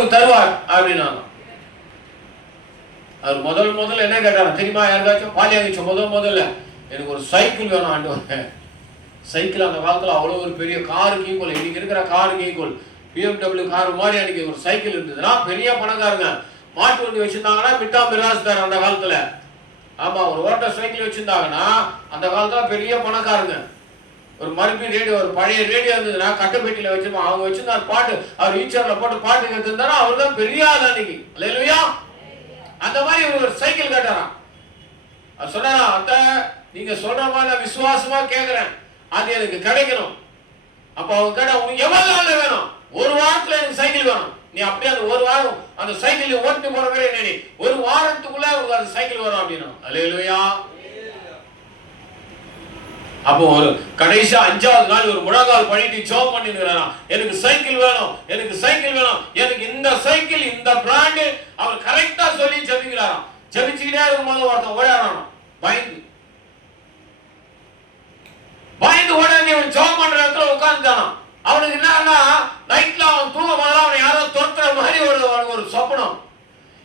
உங்களுக்கு தருவார் அப்படின்னாங்க அவர் முதல் முதல்ல என்ன கேட்டார் தெரியுமா? யாருக்காச்சும் பாலியாங்கிச்சு முதல் முதல்ல எனக்கு ஒரு சைக்கிள் வேணும் ஆண்டு சைக்கிள் அந்த காலத்துல அவ்வளோ ஒரு பெரிய காருக்கு ஈக்குவல் இன்னைக்கு இருக்கிற காருக்கு ஈக்குவல் பிஎம்டபிள்யூ கார் மாதிரி அன்னைக்கு ஒரு சைக்கிள் இருந்ததுன்னா பெரிய பணக்காரங்க. மாட்டு வண்டி வச்சிருந்தாங்கன்னா மிட்டா மிராஸ்தார் அந்த காலத்தில். ஆமாம் ஒரு ஓட்ட சைக்கிள் வச்சிருந்தாங்கன்னா அந்த காலத்துல பெரிய பணக்காரங்க. ஒரு மறுபடியும் ரேடியோ ஒரு பழைய ரேடியோ இருந்ததுன்னா கட்டுப்பெட்டியில வச்சிருப்போம். அவங்க வச்சிருந்தாரு பாட்டு அவர் ஈச்சர்ல போட்டு பாட்டு கேட்டிருந்தாரோ? அவர் தான் பெரிய ஆள் அன்னைக்கு இல்லையா அந்த மாதிரி இவர் ஒரு சைக்கிள் கேட்டாராம். அவர் சொன்னாரா அத்தை நீங்க சொல்ற மாதிரி நான் விசுவாசமா கேட்கிறேன் அது எனக்கு கிடைக்கணும். அப்ப அவங்க கேட்டா உனக்கு எவ்வளவு நாள் வேணும்? ஒரு வாரத்துல எனக்கு சைக்கிள் வேணும். நீ அப்படியே அந்த ஒரு வாரம் அந்த சைக்கிள் ஓட்டு போற மாதிரி நீ ஒரு வாரத்துக்குள்ள உங்களுக்கு அந்த சைக்கிள் வரும் அப்படின்னா அல்லேலூயா. அப்போ ஒரு கடைசி அஞ்சாவது நாள் ஒரு முழங்கால் பண்ணிட்டு ஜோம் பண்ணிருக்கிறாராம் எனக்கு சைக்கிள் வேணும் எனக்கு சைக்கிள் வேணும் எனக்கு இந்த சைக்கிள் இந்த பிராண்டு. அவர் கரெக்டா சொல்லி ஜபிக்கிறாராம். ஜபிச்சுக்கிட்டே இருக்கும்போது ஒருத்தன் ஓடாராம் பயந்து. பயந்து உடனே அவன் ஜோம் பண்ற இடத்துல உட்காந்துட்டானா அவனுக்கு என்னன்னா நைட்ல அவன் தூங்க போது அவனை யாரோ துரத்துற மாதிரி ஒரு ஒரு சொப்பனம்.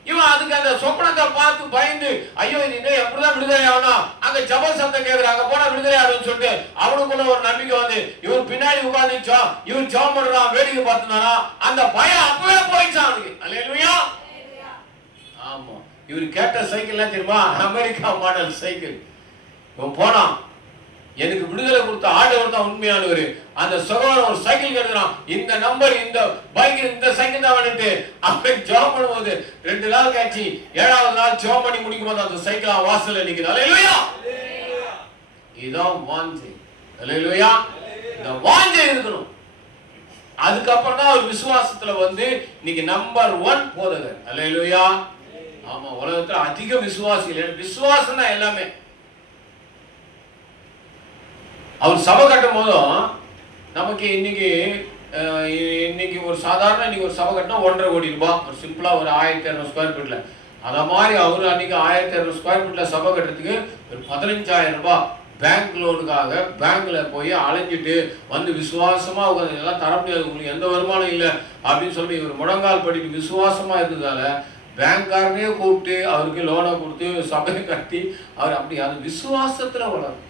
இவன் அதுக்கு அந்த சொப்பனத்தை பார்த்து பயந்து ஐயோ இன்னும் எப்படிதான் விடுதலை ஆகணும் அங்க ஜப சத்தம் கேக்குற அங்க போனா விடுதலை ஆகும்னு சொல்லிட்டு அவனுக்குள்ள ஒரு நம்பிக்கை வந்து இவர் பின்னாடி உட்காந்துச்சோம் இவர் ஜபம் பண்றான் வேடிக்கை பார்த்துனானா அந்த பயம் அப்பவே போயிடுச்சான் அவனுக்கு. அல்லேலூயா. ஆமா. இவர் கேட்ட சைக்கிள் தெரியுமா? America model cycle. இவன் போனான். எனக்கு விடுதலை கொடுத்த ஆண்டவர் தான் உண்மையானவர். அந்த சகோதரன் ஒரு சைக்கிள் கேட்கிறான் இந்த நம்பர் இந்த பைக் இந்த சைக்கிள் தான் வேணுட்டு அப்படி ஜோம் பண்ணும்போது ரெண்டு நாள் கழிச்சு ஏழாவது நாள் ஜோம் பண்ணி முடிக்கும் போது அந்த சைக்கிள் அவன் வாசல்ல நிக்குது. அலையிலுயா இதான் வாஞ்சை. இல்லையா இந்த வாஞ்சை இருக்கணும். அதுக்கப்புறம் தான் ஒரு விசுவாசத்துல வந்து இன்னைக்கு நம்பர் ஒன் போதகர். இல்லையா ஆமா உலகத்துல அதிக விசுவாசிகள். விசுவாசம் தான் எல்லாமே. அவர் சபை கட்டும் போதும் நமக்கு இன்னைக்கு இன்னைக்கு ஒரு சாதாரண இன்னைக்கு ஒரு சபை கட்டினா ஒன்றரை கோடி ரூபாய் ஒரு சிம்பிளாக ஒரு ஆயிரத்தி இரநூறு ஸ்கொயர் ஃபீட்டில் அதை மாதிரி அவர் அன்னைக்கு ஆயிரத்தி இரநூறு ஸ்கொயர் ஃபீட்டில் சபை கட்டுறதுக்கு ஒரு பதினஞ்சாயிரம் ரூபாய் பேங்க் லோனுக்காக பேங்க்கில் போய் அலைஞ்சிட்டு வந்து விசுவாசமாக உட்காந்து எல்லாம் தர முடியாது உங்களுக்கு எந்த வருமானம் இல்லை. அப்படின்னு சொல்லி இவர் முழங்கால் படிட்டு விசுவாசமாக இருந்ததால பேங்க்காரனே கூப்பிட்டு அவருக்கு லோனை கொடுத்து சபையை கட்டி அவர் அப்படி அது விசுவாசத்தில் வளரும்.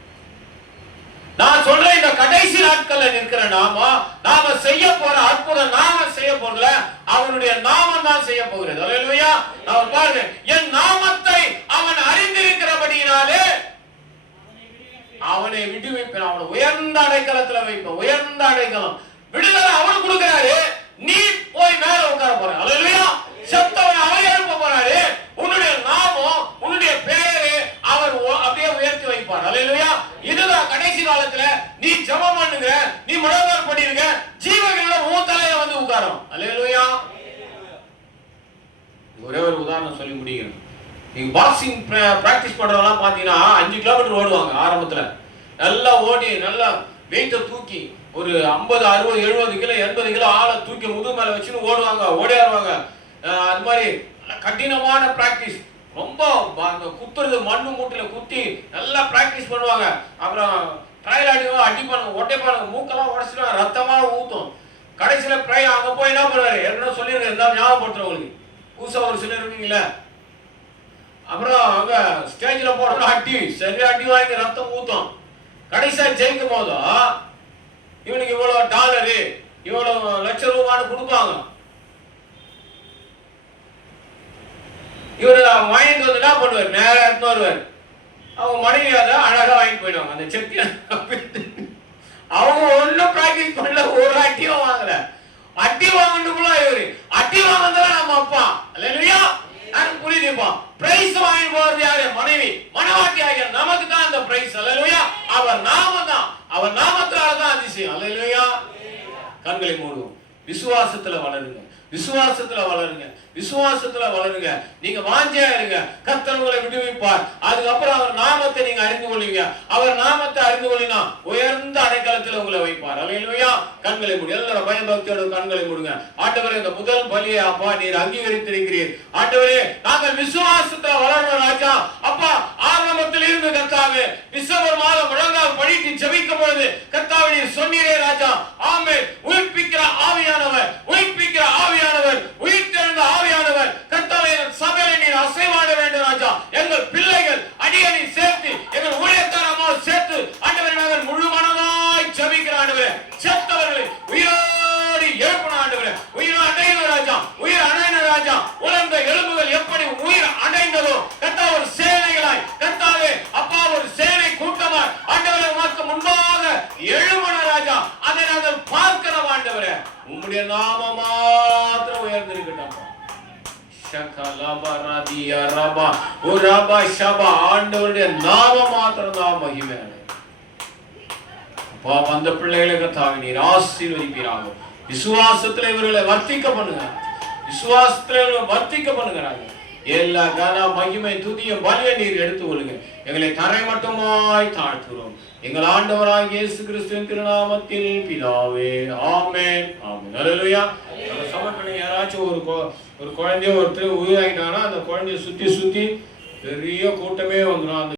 நான் சொல்ற இந்த கடைசி நாட்கள்ல நிற்கிற நாம நாம செய்ய போற அற்புதம் நாம செய்ய போறல அவனுடைய நாமம் தான் செய்ய போகிறது. அல்லேலூயா. நான் பாருங்க என் நாமத்தை அவன் அறிந்திருக்கிறபடியினாலே அவனை விடுவிப்பேன். அவனை உயர்ந்த அடைக்கலத்துல வைப்பேன். உயர்ந்த அடைக்கலம். விடுதலை அவன் கொடுக்கிறாரு. நீ போய் மேல உட்கார போற. அல்லையா செத்த அவர் எழுப்ப போறாரு உன்னுடைய நாமம் உன்னுடைய பேரு அவர் உ- அப்படியே உயர்த்தி வைப்பார் அல்லேலூயா இதுதான் கடைசி காலத்துல நீ ஜெபம் பண்ணுங்க நீ முழங்கால் பண்ணிருங்க ஜீவங்கள உன் தலையில வந்து உட்காரும் அல்லேலூயா ஒரே ஒரு உதாரணம் சொல்லி முடிக்கிறேன். நீங்க பாக்ஸிங் பிராக்டிஸ் பண்றவங்கலாம் பாத்தீங்கன்னா அஞ்சு கிலோமீட்டர் ஓடுவாங்க ஆரம்பத்துல. நல்லா ஓடி நல்லா வெயிட்டை தூக்கி ஒரு ஐம்பது அறுபது எழுபது கிலோ எண்பது கிலோ ஆளை தூக்கி முதுகு மேல வச்சுன்னு ஓடுவாங்க ஓடியாருவாங்க அது மாதிரி கடினமான பிராக்டிஸ் ரொம்ப அந்த குத்துறது மண்ணு மூட்டில குத்தி நல்லா பிராக்டிஸ் பண்ணுவாங்க. அப்புறம் ட்ரையல் அடிவாங்க அடிப்பானுங்க ஒட்டைப்பானுங்க மூக்கெல்லாம் உடச்சிடுவாங்க ரத்தமாக ஊத்தும். கடைசியில ப்ரை அங்க போய் என்ன பண்ணுவாரு? ஏற்கனவே சொல்லியிருக்கேன் இருந்தாலும் ஞாபகப்படுத்துறேன் உங்களுக்கு. புதுசா ஒரு சிலர் இருக்கீங்களே அப்புறம் அங்க ஸ்டேஜ்ல போடணும் அட்டி சரியா அட்டி வாங்கி ரத்தம் ஊத்தும். கடைசியா ஜெயிக்கும் போதும் இவனுக்கு இவ்வளவு டாலரு இவ்வளவு லட்ச ரூபான்னு கொடுப்பாங்க. இவர் வாங்கிட்டு வந்து என்ன பண்ணுவார்? நேரம் எடுத்து வருவார். அவங்க மனைவி அதை அழகா வாங்கிட்டு போயிடுவாங்க. அந்த செக் அவங்க ஒன்றும் பிராக்டிஸ் பண்ணல ஒரு அட்டியும் வாங்கல அட்டி வாங்கணுக்குள்ள இவரு அட்டி வாங்கினதுல நம்ம அப்பா. இல்லையா எனக்கு புரியுதுப்பா பிரைஸ் வாங்கி போறது யாரு மனைவி மனவாட்டி ஆகிய நமக்கு தான் அந்த பிரைஸ் அல்லையா அவர் நாம தான் அவர் நாமத்தால தான் அதிசயம். அல்லையா கண்களை மூடுவோம். விசுவாசத்துல வளருங்க விசுவாசத்துல வளருங்க. விசுவாசத்துல வளருங்க. நீங்க வாஞ்சியா இருங்க. கத்தர் உங்களை விடுவிப்பார். அதுக்கப்புறம் அவர் நாமத்தை நீங்க அறிந்து கொள்வீங்க. அவர் நாமத்தை அறிந்து கொள்ளினா உயர்ந்த அடைக்கலத்துல உங்களை வைப்பார். அல்லையா கண்களை மூடி. எல்லாரும் பயபக்தியோட கண்களை மூடுங்க. ஆண்டவரே இந்த முதல் பலியை அப்பா நீர் அங்கீகரித்திருக்கிறீர். ஆண்டவரே நாங்கள் விசுவாசத்துல வளரணும் ராஜா. அப்பா ஆரம்பத்தில் இருந்து கத்தாவே டிசம்பர் மாதம் முழங்கால் படித்து ஜபிக்கும் பொழுது கர்த்தாவே நீர் சொன்னீரே ராஜா. ஆமே உயிர்ப்பிக்கிற செத்தவர்களை உயிரோடு ஆண்டவரே. உயிர் ராஜா உயிர் அடைந்த ராஜா உலர்ந்த எலும்புகள் எப்படி உயிர் அடைந்ததோ கத்தா ஒரு சேனைகளாய் கத்தாவே அப்பா ஒரு சேனை கூட்டமாய் ஆண்டவரை உமக்கு முன்பாக எழுமன ராஜா அதை நாங்கள் பார்க்கிறோம் ஆண்டவரே. உங்களுடைய நாம மாத்திரம் ஆண்டவருடைய நாம மாத்திரம் தான் மகிமை. அந்த வந்த பிள்ளைகளை கத்தாக நீர் ஆசீர்வதிப்பீராக. விசுவாசத்துல இவர்களை வர்த்திக்க பண்ணுங்க விசுவாசத்துல இவர்களை வர்த்திக்க பண்ணுகிறாங்க எல்லா கன மகிமை துதிய பலிய நீர் எடுத்து கொள்ளுங்க எங்களை தரை மட்டுமாய் தாழ்த்துகிறோம். எங்கள் ஆண்டவராக இயேசு கிறிஸ்துவின் திருநாமத்தில் பிதாவே ஆமென். ஆமே அல்லேலூயா நம்ம சமர்ப்பணம் யாராச்சும் ஒரு ஒரு குழந்தைய ஒருத்தர் உயிராகிட்டாங்கன்னா அந்த குழந்தைய சுத்தி சுத்தி பெரிய கூட்டமே வந்துடும் அந்த